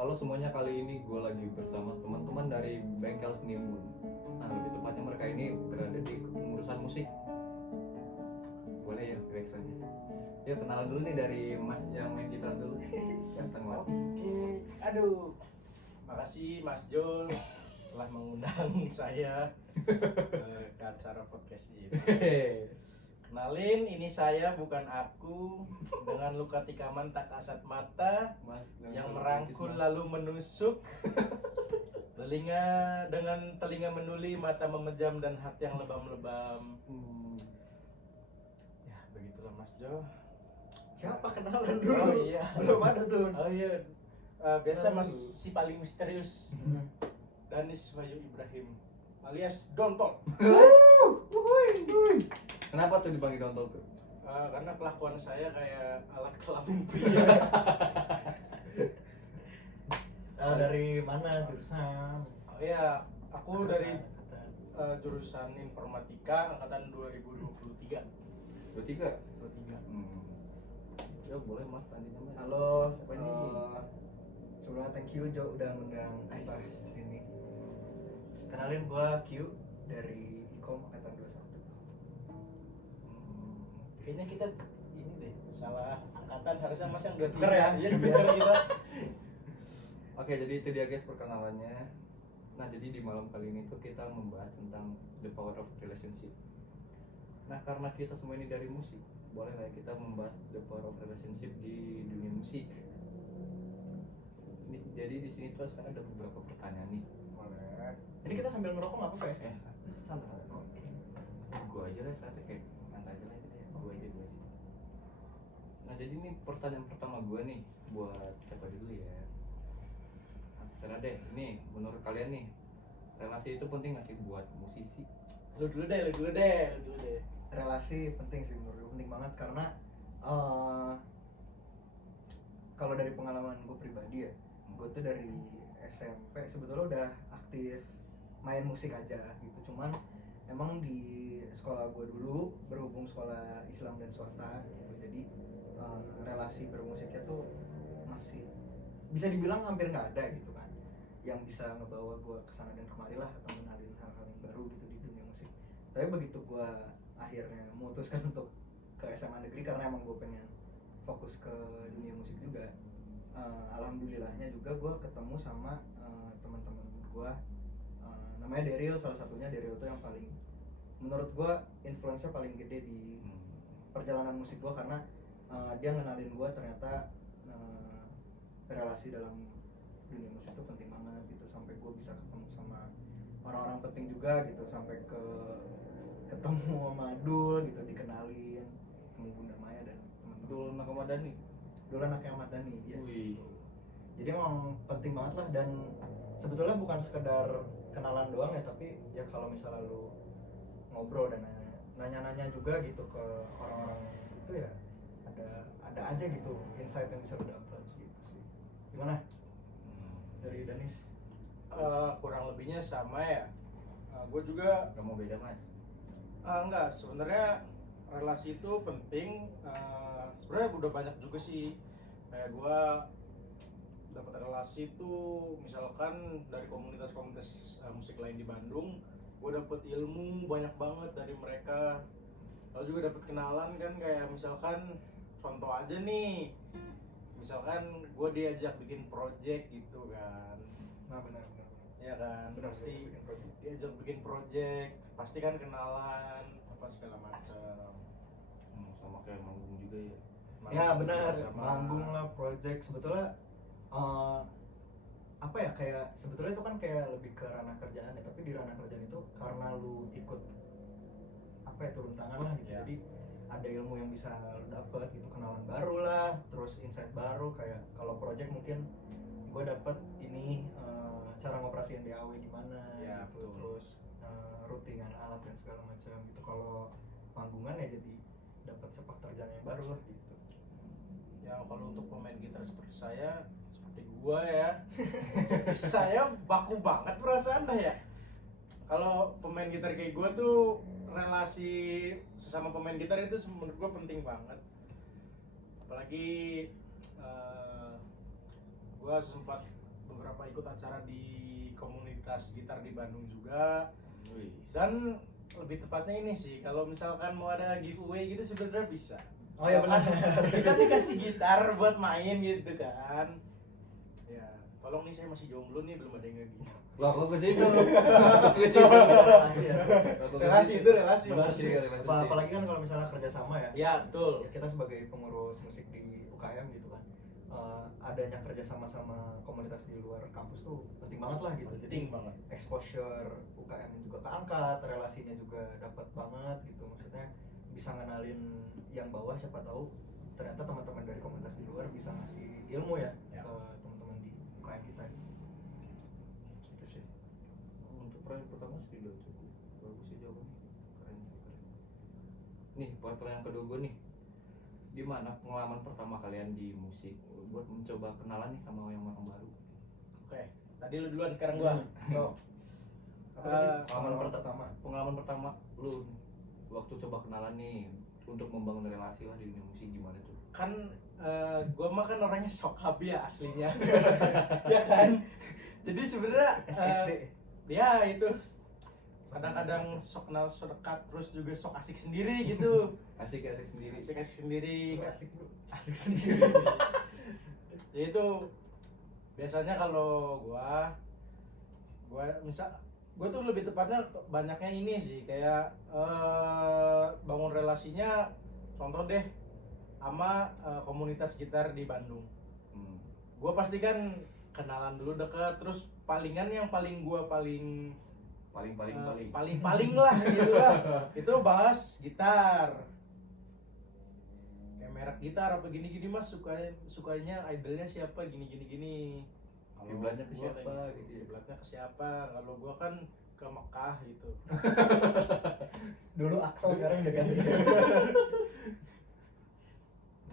Halo semuanya, kali ini gue lagi bersama teman-teman dari Bengkel Senimbun. Nah, lebih tepatnya mereka ini berada di pengurusan musik. Boleh ya backsoundnya? Ya kenalan dulu nih dari Mas yang main gitar dulu. Ganteng banget. Oke, aduh, makasih Mas Jol telah mengundang saya ke acara podcast ini. Kenalin, ini saya bukan aku dengan luka tikaman tak kasat mata Mas yang merangkul lalu menusuk, telinga dengan telinga menuli, mata memejam dan hati yang lebam-lebam. Ya, begitulah Mas Jo. Siapa kenalan dulu? Oh iya, Belum ada tuh. oh iya. Biasa Mas si paling misterius. Danis Bayu Ibrahim alias Dontol. Kenapa tuh dipanggil Dontol tuh? Karena kelakuan saya kayak alat kelamin pria. Dari mana jurusan? Oh iya, aku dari jurusan informatika angkatan 2023. 23? 23. Ya boleh Mas, lanjutnya Mas. Halo. Siapa ini? Sebelumnya thank you Jo udah ngundang kita di sini. Kenalin gua Q dari Ikom angkatan 21. Kayaknya kita ini deh salah angkatan, harusnya Mas yang 23. Tuker ya? Iya, tuker kita. Oke, jadi itu dia guys perkenalannya. Nah, jadi di malam kali ini tuh kita membahas tentang the power of relationship. Nah, karena kita semua ini dari musik, boleh lah ya kita membahas the power of relationship di dunia musik. Jadi di sini tuh saya ada beberapa pertanyaan nih. Boleh. Ini kita sambil ngerokok nggak apa-apa ya? Santai. Gua aja lah, saya kayak santai aja lah itu ya. Gua aja. Nah, jadi ini pertanyaan pertama gua nih buat siapa dulu ya? Terserah deh. Ini menurut kalian nih, relasi itu penting nggak sih buat musisi? Lu dulu deh. Relasi penting sih menurut gue, penting banget karena kalau dari pengalaman gue pribadi ya, gue tuh dari SMP sebetulnya udah aktif main musik aja gitu, cuman emang di sekolah gue dulu berhubung sekolah Islam dan swasta gitu, jadi relasi bermusiknya tuh masih bisa dibilang hampir nggak ada gitu kan, yang bisa ngebawa gue kesana dan kemari lah atau mengenalin hal-hal yang baru gitu di dunia musik. Tapi begitu gue akhirnya memutuskan untuk ke SMA negeri karena emang gue pengen fokus ke dunia musik juga, alhamdulillahnya juga gue ketemu sama teman-teman gue, namanya Daryl, salah satunya Daryl tuh yang paling menurut gue influence-nya paling gede di perjalanan musik gue karena dia ngenalin gue ternyata relasi dalam dunia musik itu penting banget gitu, sampai gue bisa ketemu sama orang-orang penting juga gitu, sampai ketemu sama Dul gitu, dikenalin, ketemu Bunda Maya dan teman-teman. Dul Nakamadani. Dul anaknya Ahmad Dhani ya. Wih. Jadi emang penting banget lah, dan sebetulnya bukan sekedar kenalan doang ya, tapi ya kalau misalnya lu ngobrol dan nanya-nanya juga gitu ke orang-orang itu ya, ada aja gitu insight yang bisa lu dapet gitu sih. Gimana dari Danis? Kurang lebihnya sama ya. Gue juga Gak mau beda Mas. enggak, sebenarnya relasi itu penting. Sebenarnya udah banyak juga sih kayak gue dapat relasi tuh, misalkan dari komunitas-komunitas musik lain di Bandung, gue dapet ilmu banyak banget dari mereka. Lalu juga dapet kenalan kan, kayak misalkan contoh aja nih, misalkan gue diajak bikin project gitu kan. Nah benar. Ya kan, Benar, pasti bikin project. diajak bikin project, pasti kan kenalan apa segala macam. Sama kayak manggung juga ya. Ya benar, Sama- manggung lah, project sebetulnya apa ya, kayak sebetulnya itu kan kayak lebih ke ranah kerjaan ya, tapi di ranah kerjaan itu karena lu ikut apa ya, turun tangan lah gitu, Ya. jadi ada ilmu yang bisa lu dapet gitu, kenalan baru lah, terus insight baru. Kayak kalau project mungkin gue dapet ini cara ngoperasiin DAW gimana Ya, gitu, betul. terus routingan alat dan segala macam gitu. Kalau panggungan ya jadi dapat sepak terjang yang baru lah gitu. Ya kalau untuk pemain gitar seperti saya, seperti gua ya, saya baku banget perasaannya ya. Kalau pemain gitar kayak gua tuh, relasi sesama pemain gitar itu menurut gua penting banget. Apalagi gua sempat beberapa ikut acara di komunitas gitar di Bandung juga. Wih. Dan lebih tepatnya ini sih, kalau misalkan mau ada giveaway gitu sebenarnya bisa. Oh ya benar. Misalkan kita dikasih gitar buat main gitu kan. Ya, tolong nih saya masih jomblo nih, belum ada yang lagi. Lah kok ke situ? Ke situ. Relasi ya. Relasi itu relasi mas. Apalagi kan kalau misalnya kerjasama ya. Ya betul. Ya, kita sebagai pengurus musik di UKM gitu kan, adanya kerjasama sama komunitas di luar kampus tuh penting banget lah gitu. Jadi Penting banget. exposure UKM juga keangkat, relasinya juga dapat banget gitu. Maksudnya bisa ngenalin yang bawah, siapa tahu ternyata teman-teman dari komunitas di luar bisa ngasih ilmu ya, Ya. ke teman-teman di UKM kita. Gitu sih. Untuk pertanyaan pertama sih udah cukup bagus sih jawabannya. Keren sih, keren. Nih, pertanyaan kedua gue nih. Gimana pengalaman pertama kalian di musik buat mencoba kenalan nih sama yang orang baru? Oke, tadi lu duluan, sekarang gua. Bro. Apa tadi? Pengalaman pertama. Pengalaman pertama lu waktu coba kenalan nih untuk membangun relasi lah di dunia musik gimana tuh? Kan gua mah kan orangnya sok habi ya aslinya. Ya kan? Jadi sebenarnya SSD. ya itu kadang-kadang sok kenal sok dekat, terus juga sok asik sendiri gitu. Asik sendiri. Asik sendiri. Asik bro. Asik sendiri. Ya itu biasanya kalau gua tuh lebih tepatnya banyaknya ini sih, kayak bangun relasinya, contoh deh sama komunitas gitar di Bandung. Gua pasti kan kenalan dulu deket, terus palingan yang paling paling lah gitu lah, itu bahas gitar, kayak merek gitar apa gini mas, sukanya idolnya siapa, gini. Kalau Kiblatnya ke gua siapa kayak gitu ya? Kiblatnya ke siapa? Kalau gua kan ke Mekah gitu. Dulu Aqsa, sekarang udah ganti.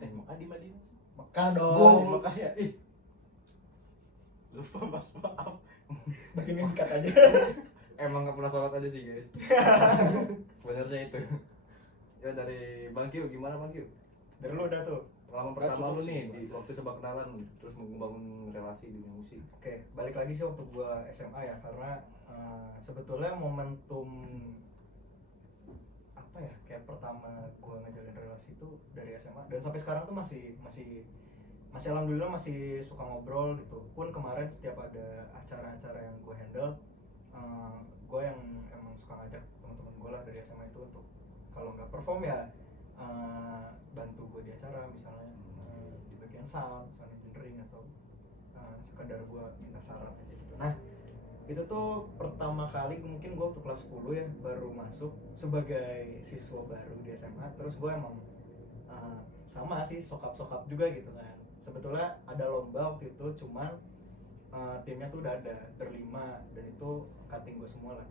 Mekah di Madinah sih. Mekah Oh, dong. di Mekah ya. Lupa mas, maaf. Bikin cut aja. Emang gak pernah sholat aja sih guys. Sebenarnya itu. Ya dari Bang Kyu, gimana Bang Kyu? Dari lu udah tuh. Pengalaman Nah, pertama cukup lu sih, nih gua. di waktu coba kenalan terus membangun relasi di dunia musik. Oke, balik lagi sih waktu gua SMA ya, karena sebetulnya momentum apa ya, kayak pertama gua ngejalin relasi itu dari SMA, dan sampai sekarang tuh masih alhamdulillah masih suka ngobrol gitu. Pun kemarin setiap ada acara-acara yang gua handle, gue yang emang suka ngajak teman-teman gue lah dari SMA itu untuk kalau nggak perform ya bantu gue di acara, misalnya di bagian sound engineering, atau sekedar gue minta saran aja gitu. Nah itu tuh pertama kali mungkin gue waktu kelas 10 ya, baru masuk sebagai siswa baru di SMA. Terus gue emang sama sih sokap juga gitu kan. Sebetulnya ada lomba waktu itu, cuman timnya tuh udah ada berlima dan itu cutting gue semua lah.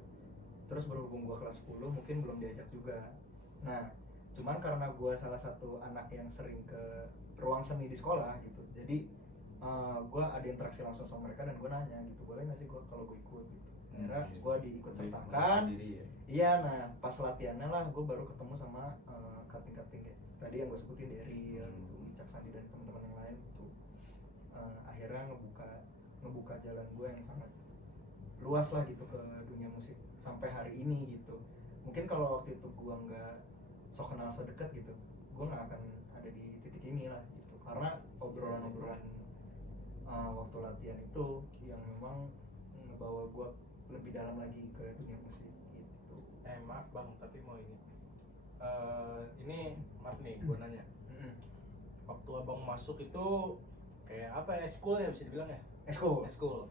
Terus berhubung gue kelas 10 mungkin belum diajak juga. Nah cuman karena gue salah satu anak yang sering ke ruang seni di sekolah gitu, jadi gue ada interaksi langsung sama mereka, dan gue nanya gitu, boleh nggak sih gue kalau gue ikut gitu. Akhirnya gue diikut sertakan. Iya, nah pas latihannya lah gue baru ketemu sama cutting ya tadi yang gue sebutin, dari Wicak Sandi dan teman-teman yang lain gitu. Akhirnya ngebuka jalan gue yang sangat luas lah gitu ke dunia musik sampai hari ini gitu. Mungkin kalau waktu itu gue nggak sok kenal so deket gitu, gue nggak akan ada di titik ini lah gitu, karena obrolan waktu latihan itu yang memang ngebawa gue lebih dalam lagi ke dunia musik gitu. Maaf bang, tapi mau ini maaf nih, gue nanya. Waktu abang masuk itu kayak apa ya, school ya bisa dibilang ya? School.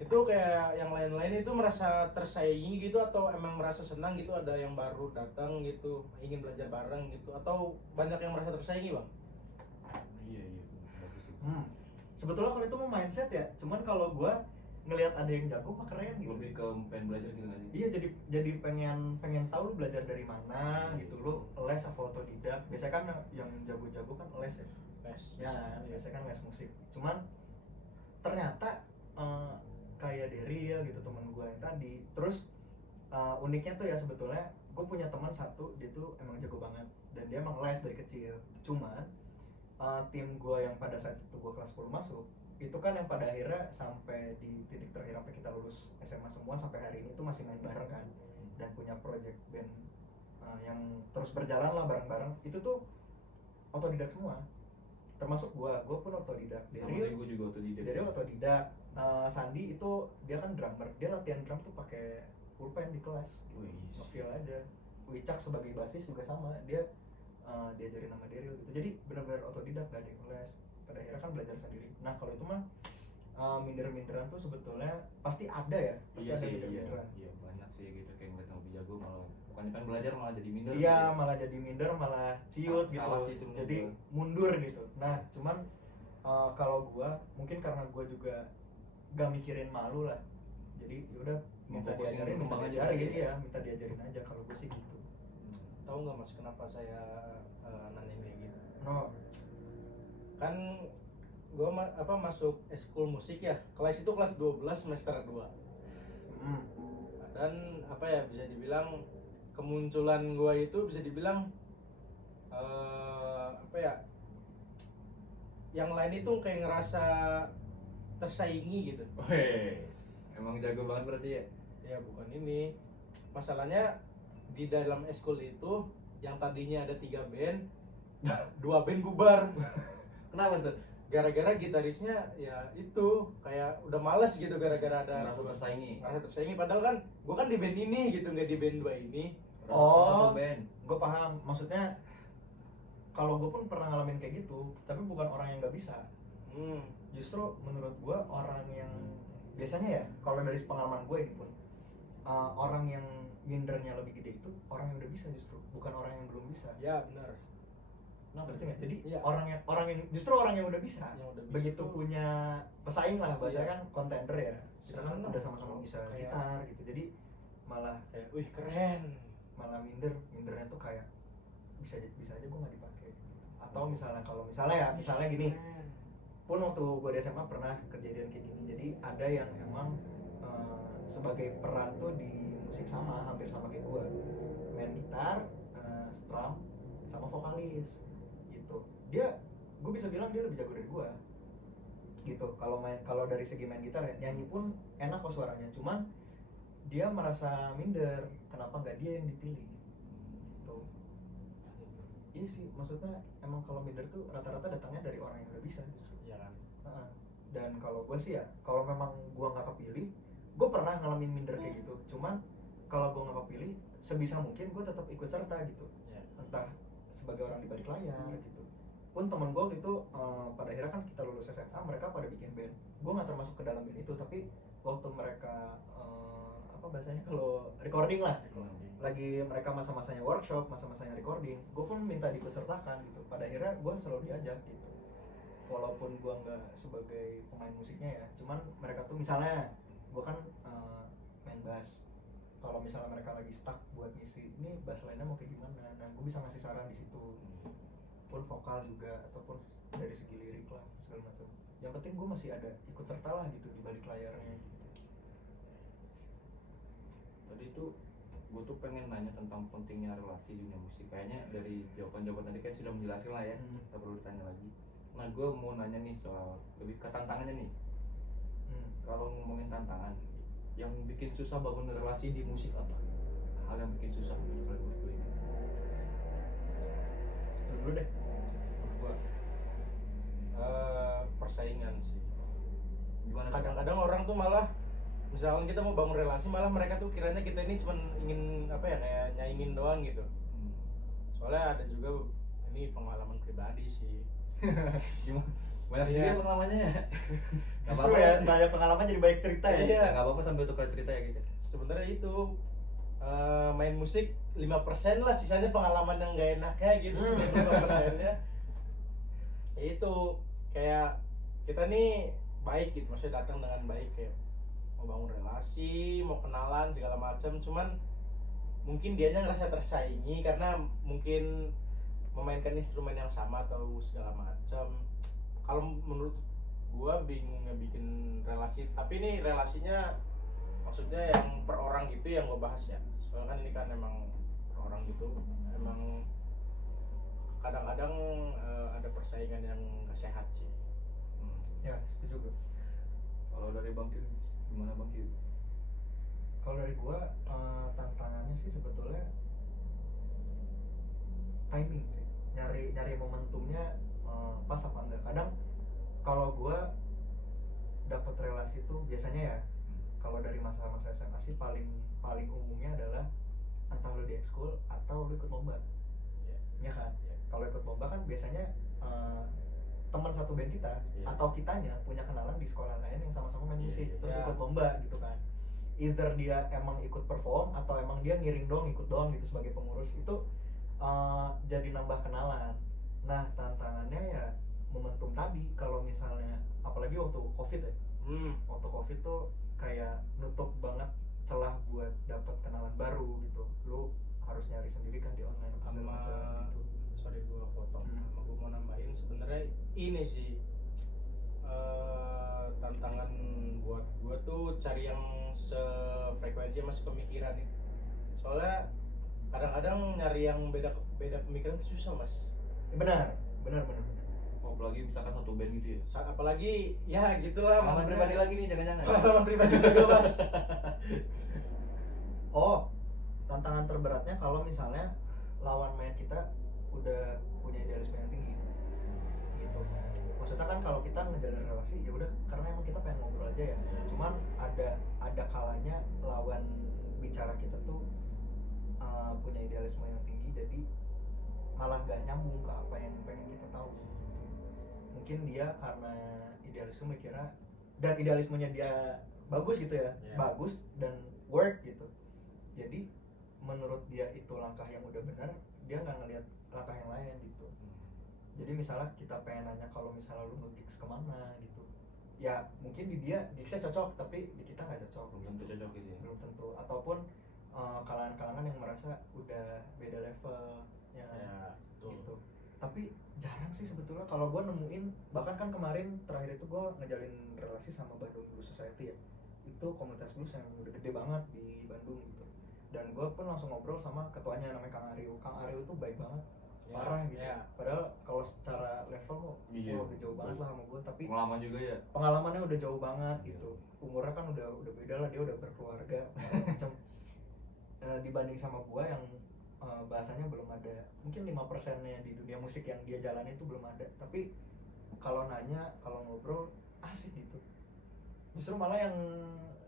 Itu kayak yang lain-lain itu merasa tersaingi gitu, atau emang merasa senang gitu ada yang baru datang gitu, ingin belajar bareng gitu, atau banyak yang merasa tersaingi bang? Iya bagus sih. Sebetulnya kalau itu mau mindset ya, cuman kalau gue ngelihat ada yang jago mah keren gitu. Lebih ke pengen belajar gitu nggak sih? Iya, jadi pengen tahu lu belajar dari mana gitu, lu les apa otodidak. Biasanya kan yang jago-jago kan les ya. Ya, biasanya kan les musik. Cuman ternyata kayak Daryl gitu, teman gue yang tadi. Terus uniknya tuh ya, sebetulnya gue punya teman satu, dia tuh emang jago banget dan dia emang les dari kecil. Cuman tim gue yang pada saat itu gue kelas 10 masuk, itu kan yang pada akhirnya sampai di titik terakhir sampai kita lulus SMA semua sampai hari ini tuh masih main bareng kan, dan punya project band yang terus berjalan lah bareng-bareng. Itu tuh otodidak semua, termasuk gua pun otodidak. Sama sih, gue juga otodidak. Dari otodidak. Sandi itu dia kan drummer, dia latihan drum tuh pakai pulpen di kelas, Wih. ngefeel aja. Wicak sebagai basis juga sama, dia diajarin sama Daryl gitu. Jadi benar-benar otodidak, gak ada yang les. Pada akhirnya kan belajar sendiri. Nah kalau itu mah minder-minderan tuh sebetulnya pasti ada ya, pasti Iya ada sih, minder-minderan. iya banyak sih gitu, kayak ngeliat yang lebih jago malah bukannya pengen belajar malah jadi minder. Iya, gitu. malah jadi minder, malah ciut gitu. Salah sih itu menurut Jadi gua. mundur gitu. Nah, cuman kalau gua mungkin karena gua juga gak mikirin malu lah. Jadi yaudah minta Fokusin diajarin, minta berkembang aja diajarin, berarti ya? iya, minta diajarin aja kalau gua sih gitu. Tahu nggak Mas kenapa saya nanya kayak gitu? No, Kan gue masuk eskul musik ya, kelas itu kelas 12 semester 2. Dan apa ya, bisa dibilang kemunculan gue itu bisa dibilang apa ya, yang lain itu kayak ngerasa tersaingi gitu. Wih, emang jago banget berarti ya. Ya bukan ini, masalahnya di dalam eskul itu yang tadinya ada 3 band 2 band bubar. Kenapa tuh? Gara-gara gitarisnya ya itu kayak udah males gitu, gara-gara ada Merasa tersaingi. ngerasa tersaingi. Padahal kan gue kan di band ini gitu, nggak di band 2 ini. Oh. Satu band. gue paham. Maksudnya kalau gue pun pernah ngalamin kayak gitu, tapi bukan orang yang nggak bisa. Justru menurut gue orang yang biasanya ya, kalau dari pengalaman gue ini pun orang yang mindernya lebih gede itu orang yang udah bisa, justru bukan orang yang belum bisa. Ya benar. Nah, berarti nggak? Jadi Iya. orang yang justru orang yang udah bisa, Yang udah bisa begitu tuh punya pesaing lah, bahasanya Iya. kan contender ya. Kita kan Sekarang udah sama-sama bisa kayak- gitar gitu. Jadi malah Kayak, wih keren. mindernya tuh kayak bisa aja gue nggak dipakai. Atau misalnya kalau misalnya gini, Keren. pun waktu gue di SMA pernah kejadian kayak gini. Jadi ada yang emang sebagai peran tuh di musik hampir sama kayak gue, main gitar, strum, sama vokalis gitu. Gue bisa bilang dia lebih jago dari gue gitu. Kalau dari segi main gitar, nyanyi pun enak kok suaranya, cuman dia merasa minder kenapa nggak dia yang dipilih gitu. Iya sih, maksudnya emang kalau minder tuh rata-rata datangnya dari orang yang udah bisa justru. Iya kan. Dan kalau gue sih ya, kalau memang gue nggak kepilih, gue pernah ngalamin minder kayak gitu. Cuman kalau gue nggak kepilih, sebisa mungkin gue tetap ikut serta gitu. Ya. Entah sebagai orang di balik layar gitu. Pun temen gue waktu itu pada akhirnya kan kita lulus SMA, mereka pada bikin band. Gue nggak termasuk ke dalam band itu, tapi waktu mereka apa bahasanya, kalau recording lah, lagi mereka masa-masanya workshop, masa-masanya recording, gue pun minta diikutsertakan gitu. Pada akhirnya gue selalu diajak gitu, walaupun gue nggak sebagai pemain musiknya ya. Cuman mereka tuh misalnya gue kan main bass, kalau misalnya mereka lagi stuck buat ngisi ini bass line-nya mau kayak gimana, nah gue bisa ngasih saran di situ. Pun vokal juga, ataupun dari segi lirik lah segala macam. Yang penting gue masih ada ikut serta lah gitu di balik layarnya gitu. Tadi tuh gue tuh pengen nanya tentang pentingnya relasi di dunia musik. Kayaknya dari jawaban-jawaban tadi kan sudah menjelaskan lah ya, nggak perlu ditanya lagi. Nah gue mau nanya nih soal lebih ke tantangannya nih. Kalau ngomongin tantangan, yang bikin susah bangun relasi di musik apa? Hal yang bikin susah menurut kalian berdua ini? Dulu deh. Menurut gua persaingan sih. Gimana? tuh? Kadang-kadang orang tuh malah, misalkan kita mau bangun relasi, malah mereka tuh kiranya kita ini cuma ingin apa ya, kayak nyaingin doang gitu. Soalnya ada juga, ini pengalaman pribadi sih. Gimana? Banyak Iya. juga pengalamannya ya. Gak Justru apa-apa ya, banyak pengalaman jadi baik cerita ya. Iya. Gak apa-apa sampai tukar cerita ya guys ya. Sebenarnya itu main musik 5% lah, sisanya pengalaman yang gak enaknya gitu. 95%-nya itu kayak kita nih baik gitu, maksudnya datang dengan baik, kayak mau bangun relasi, mau kenalan segala macam. Cuman mungkin dianya ngerasa tersaingi karena mungkin memainkan instrumen yang sama atau segala macam. Kalau menurut gua bingungnya bikin relasi, tapi ini relasinya maksudnya yang per orang gitu yang gua bahas ya. Soalnya kan ini kan emang per orang gitu, emang kadang-kadang ada persaingan yang gak sehat sih. Ya setuju gue. Kalau dari Bang Kyu gimana Bang Kyu? Kalau dari gua tantangannya sih sebetulnya timing sih, nyari nyari momentumnya pas apa enggak. Kadang kalau gua dapat relasi tuh biasanya ya, kalau dari masa-masa SMA sih paling paling umumnya adalah entah lu di ekskul atau lu ikut lomba, ya kan. Kalau ikut lomba kan biasanya teman satu band kita atau kitanya punya kenalan di sekolah lain yang sama-sama main musik, terus ikut lomba gitu kan. Either dia emang ikut perform atau emang dia ngiring dong, ikut doang gitu sebagai pengurus, itu jadi nambah kenalan. Nah tantangannya ya momentum tadi, kalau misalnya apalagi waktu covid ya, waktu covid tuh kayak nutup banget celah buat dapat kenalan baru gitu. Lu harus nyari sendiri kan di online segala Sama macam gitu. sorry gua potong, sama gua mau nambahin sebenarnya ini sih tantangan buat gua tuh cari yang sefrekuensi sama sepemikiran nih. Soalnya kadang-kadang nyari yang beda beda pemikiran itu susah mas. Benar benar. Oh, apalagi misalkan satu band gitu ya. Apalagi ya gitulah. Pengalaman pribadi lagi nih jangan-jangan. Pengalaman pribadi juga mas. Oh, tantangan terberatnya kalau misalnya lawan main kita udah punya idealisme yang tinggi gitu. Maksudnya kan kalau kita ngejalin relasi ya udah karena emang kita pengen ngobrol aja ya, cuman ada kalanya lawan bicara kita tuh punya idealisme yang tinggi, jadi malah gak nyambung ke apa yang pengen kita tahu gitu. Mungkin dia karena idealisme mikirnya, dan idealismenya dia bagus gitu ya, bagus dan work gitu, jadi menurut dia itu langkah yang udah benar, dia nggak ngelihat langkah yang lain gitu. Jadi misalnya kita pengen nanya kalau misalnya lu nge-gigs kemana gitu, ya mungkin di dia gigsnya cocok tapi di kita nggak cocok, Belum tentu cocok gitu ya. belum tentu. Ataupun kalangan-kalangan yang merasa udah beda level ya, gitu. Tapi jarang sih sebetulnya kalau gue nemuin, bahkan kan kemarin terakhir itu gue ngejalin relasi sama Bandung Blues Society ya, itu komunitas blues yang udah gede banget di Bandung gitu. Dan gue pun langsung ngobrol sama ketuanya namanya Kang Aryo. Kang Aryo tuh baik banget, parah gitu. Padahal kalau secara level udah jauh banget lah sama gue, tapi pengalaman juga ya. Pengalamannya udah jauh banget gitu. Umurnya kan udah beda lah, dia udah berkeluarga macam. Dibanding sama gue yang bahasanya belum ada, mungkin 5%-nya di dunia musik yang dia jalani itu belum ada. Tapi kalau nanya, kalau ngobrol asik gitu. Justru malah yang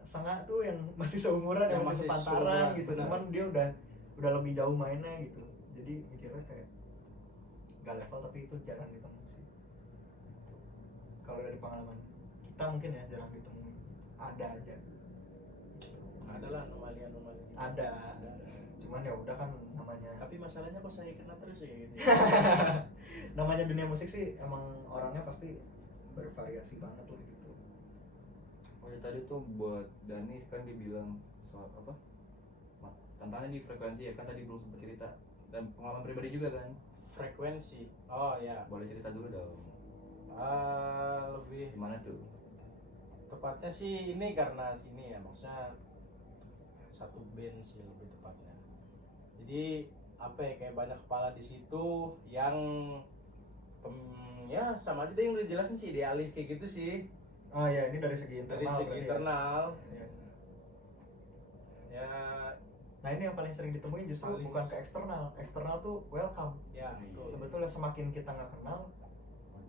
Sanga tuh yang masih seumuran, yang masih sepantaran gitu, benar. Cuman dia udah lebih jauh mainnya gitu. Jadi mikirnya kayak gak level, tapi itu jarang ditemu sih. Kalau dari pengalaman kita mungkin ya jarang ditemu, ada aja. Ada lah anomali. Ada. Cuman ya udah kan namanya. Tapi masalahnya kok saya kena terus ya gitu. Namanya dunia musik sih emang orangnya pasti bervariasi banget lah gitu. Oh ya, tadi tuh buat Dani kan dibilang soal apa? Tantangannya di frekuensi ya kan, tadi belum sempat cerita. Dan pengalaman pribadi juga kan? Frekuensi. Oh ya. Boleh cerita dulu dong. Lebih Gimana tuh? tepatnya sih ini karena sini ya, maksudnya satu band sih lebih tepatnya. Jadi apa ya, kayak banyak kepala di situ yang ya sama aja tadi yang udah jelasin sih, idealis kayak gitu sih. Oh ya, ini dari segi internal. Dari segi internal. Ya. Nah ini yang paling sering ditemuin justru bukan ke eksternal. Eksternal tuh welcome. Ya. Sebetulnya semakin kita nggak kenal,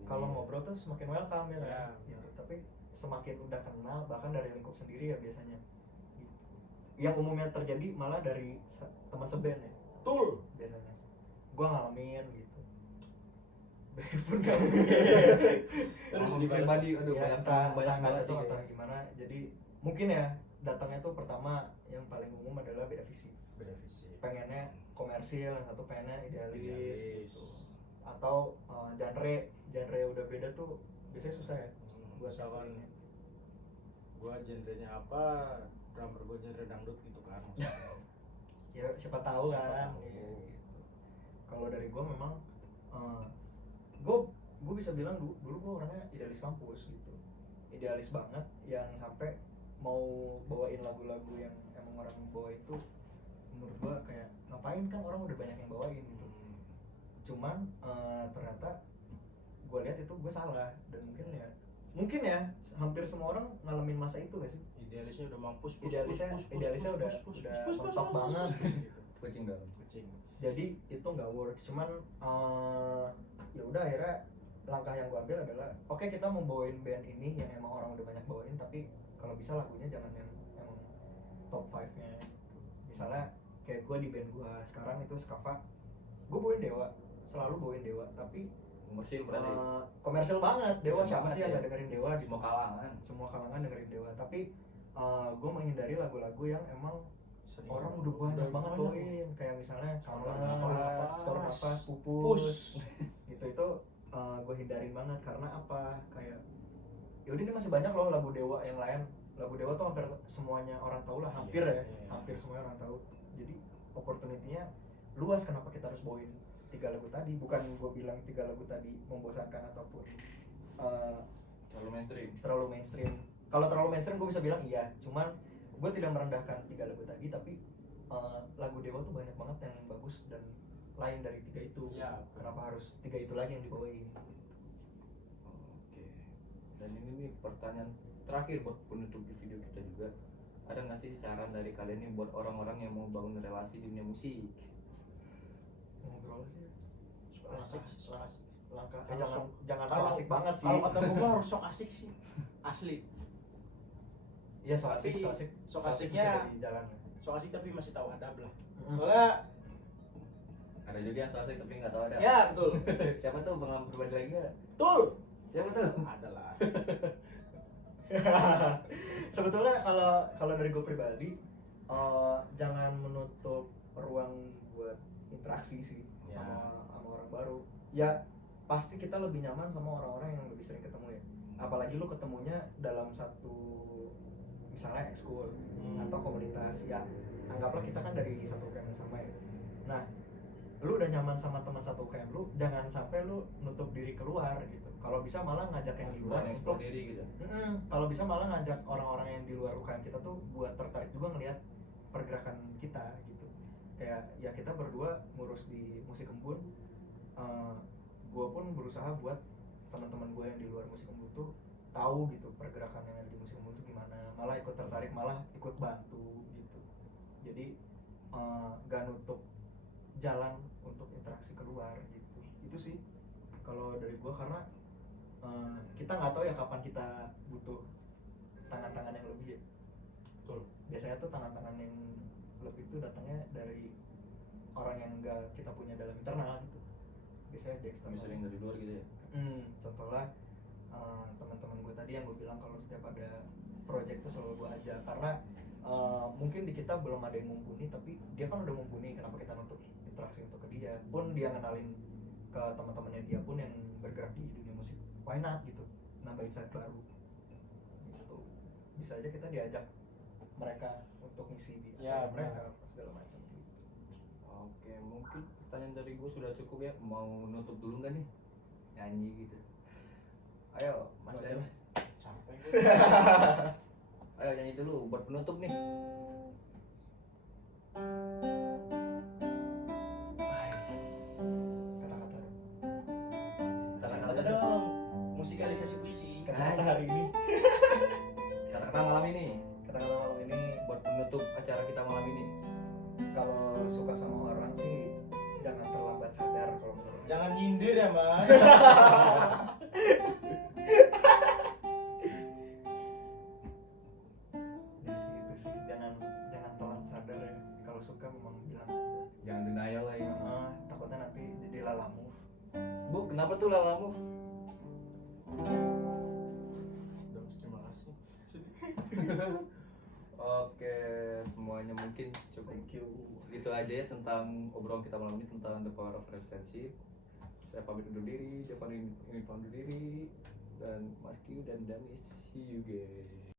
kalau ngobrol tuh semakin welcome ya kan. Gitu. Tapi semakin udah kenal, bahkan dari lingkup sendiri ya biasanya. Gitu. Yang umumnya terjadi malah dari teman seband ya. Betul. Biasanya. Gua ngalamin gitu. Pun gak mungkin. Terus di pribadi, aduh ya, banyak banget sih guys. Gimana? Jadi mungkin ya datangnya tuh pertama yang paling umum adalah beda visi. Pengennya komersil, yang satu pengennya idealis. Gitu. Atau genre udah beda tuh biasanya susah ya. Misalkan gua genrenya apa, drummer gua genre dangdut gitu kan. Ya siapa tahu kan. Gitu. Kalau dari gua memang gue bisa bilang dulu gue orangnya idealis kampus gitu, idealis banget, yang sampai mau bawain lagu-lagu yang emang orang bawa itu menurut gue kayak ngapain, kan orang udah banyak yang bawain gitu. Cuman ternyata gue lihat itu gue salah, dan mungkin ya mungkin ya hampir semua orang ngalamin masa itu gak sih? Idealisnya udah mampus, Idealisnya udah mentok banget. gitu. Kucing dalam. Kucing. Jadi itu nggak work, cuman ya udah akhirnya langkah yang gue ambil adalah oke, kita mau bawain band ini yang emang orang udah banyak bawain, tapi kalau bisa lagunya jangan yang emang top 5-nya. Misalnya kayak gue di band gue sekarang itu Skava, gue bawain Dewa, selalu bawain Dewa, tapi Komersil berarti. komersil banget. Dewa Iya siapa banget sih yang ya. gak dengerin Dewa gitu? Semua kalangan. Semua kalangan dengerin Dewa, tapi gue menghindari lagu-lagu yang emang Sering. orang udah banyak banget bawain, kayak misalnya Skor Nafas, Pupus. Gitu itu gue hindarin banget karena apa? Kayak yaudah ini masih banyak loh lagu Dewa yang lain. Lagu Dewa tuh hampir semuanya orang tahu lah, hampir Iya, ya, iya. hampir semuanya orang tahu. Jadi opportunity-nya luas, kenapa kita harus bawain 3 lagu tadi? Bukan gue bilang 3 lagu tadi membosankan ataupun Terlalu mainstream. terlalu mainstream. Kalau terlalu mainstream gue bisa bilang iya, cuman gue tidak merendahkan 3 lagu tadi, tapi lagu Dewa tuh banyak banget yang bagus dan lain dari 3 itu. Iya. Kenapa harus 3 itu lagi yang dibawain? Oke. Dan ini nih pertanyaan terakhir buat penutup di video kita juga. Ada nggak sih saran dari kalian nih buat orang-orang yang mau bangun relasi di dunia musik? Ngobrol sih. So asik sih, so asik. Langkah Harus jangan so kalau- asik banget sih. Kalau kata gue harus sok asik sih, asli. Iya, so asik, Tapi so asik. so So asik asiknya- bisa di jalan. Sok asik tapi masih tahu adab lah. Mm. Soalnya Ada juga yang so asik tapi nggak tahu ada. ya betul, Siapa tuh pengalaman pribadi lagi nggak? betul. Siapa tuh? Ada lah. Sebetulnya kalau dari gue pribadi jangan menutup ruang buat interaksi sih Ya. sama orang baru. Ya pasti kita lebih nyaman sama orang-orang yang lebih sering ketemu ya. Apalagi lu ketemunya dalam satu misalnya ekskul atau komunitas ya, anggaplah kita kan dari satu camp yang sama ya. Nah, lu udah nyaman sama teman satu camp lu, jangan sampai lu nutup diri keluar gitu. Kalau bisa malah ngajak yang di luar Bukan untuk diri gitu. kalau bisa malah ngajak orang-orang yang di luar UKM kita tuh buat tertarik juga ngelihat pergerakan kita gitu. Kayak ya kita berdua ngurus di musik embun, gue pun berusaha buat teman-teman gue yang di luar musik embun tuh tahu gitu pergerakan yang ada di musik embun tuh gimana, malah ikut tertarik, malah ikut bantu gitu. Jadi gak nutup jalan untuk interaksi keluar gitu. Itu sih kalau dari gue, karena kita nggak tahu ya kapan kita butuh tangan-tangan yang lebih ya. Betul. Biasanya tuh tangan-tangan yang lebih tuh datangnya dari orang yang nggak kita punya dalam internal gitu. Biasanya di eksternal. Misalnya yang dari luar gitu ya. Contohnya teman-teman gue tadi yang gue bilang kalau setiap ada project tuh selalu gue ajak, karena mungkin di kita belum ada yang mumpuni, tapi dia kan udah mumpuni, kenapa kita nutup interaksi untuk ke dia? Pun dia ngenalin ke teman-temannya dia pun yang bergerak di dunia musik, why not gitu, nambah insight baru gitu. Bisa aja kita diajak mereka untuk ngisi di Ya, acara mereka segala macam gitu. Oke, mungkin pertanyaan dari gue sudah cukup ya. Mau nutup dulu nggak nih? Nyanyi gitu. Ayo, Mas Oke. Demis. Capek gue. Ayo nyanyi dulu buat penutup nih. Kata-kata Kata dong. Musikalisasi puisi. kata-kata Nice. hari ini, Kata-kata malam ini kata-kata malam ini, buat penutup acara kita malam ini. kalau suka sama orang sih jangan terlambat sadar kalau menurut gue. Jangan nyindir ya mas. Itu sih jangan telat sadar ya, kalau suka memang bilang aja. Jangan denial lah ya. Takutnya nanti jadi lalamu. Bu, kenapa tuh lalamu? Terima kasih. Oke, semuanya mungkin cukup Thank you. segitu aja ya tentang obrolan kita malam ini tentang The Power of Relationship. Saya pamit undur diri, Jepang ini pamit undur diri, dan Mas Q dan Danis, see you guys.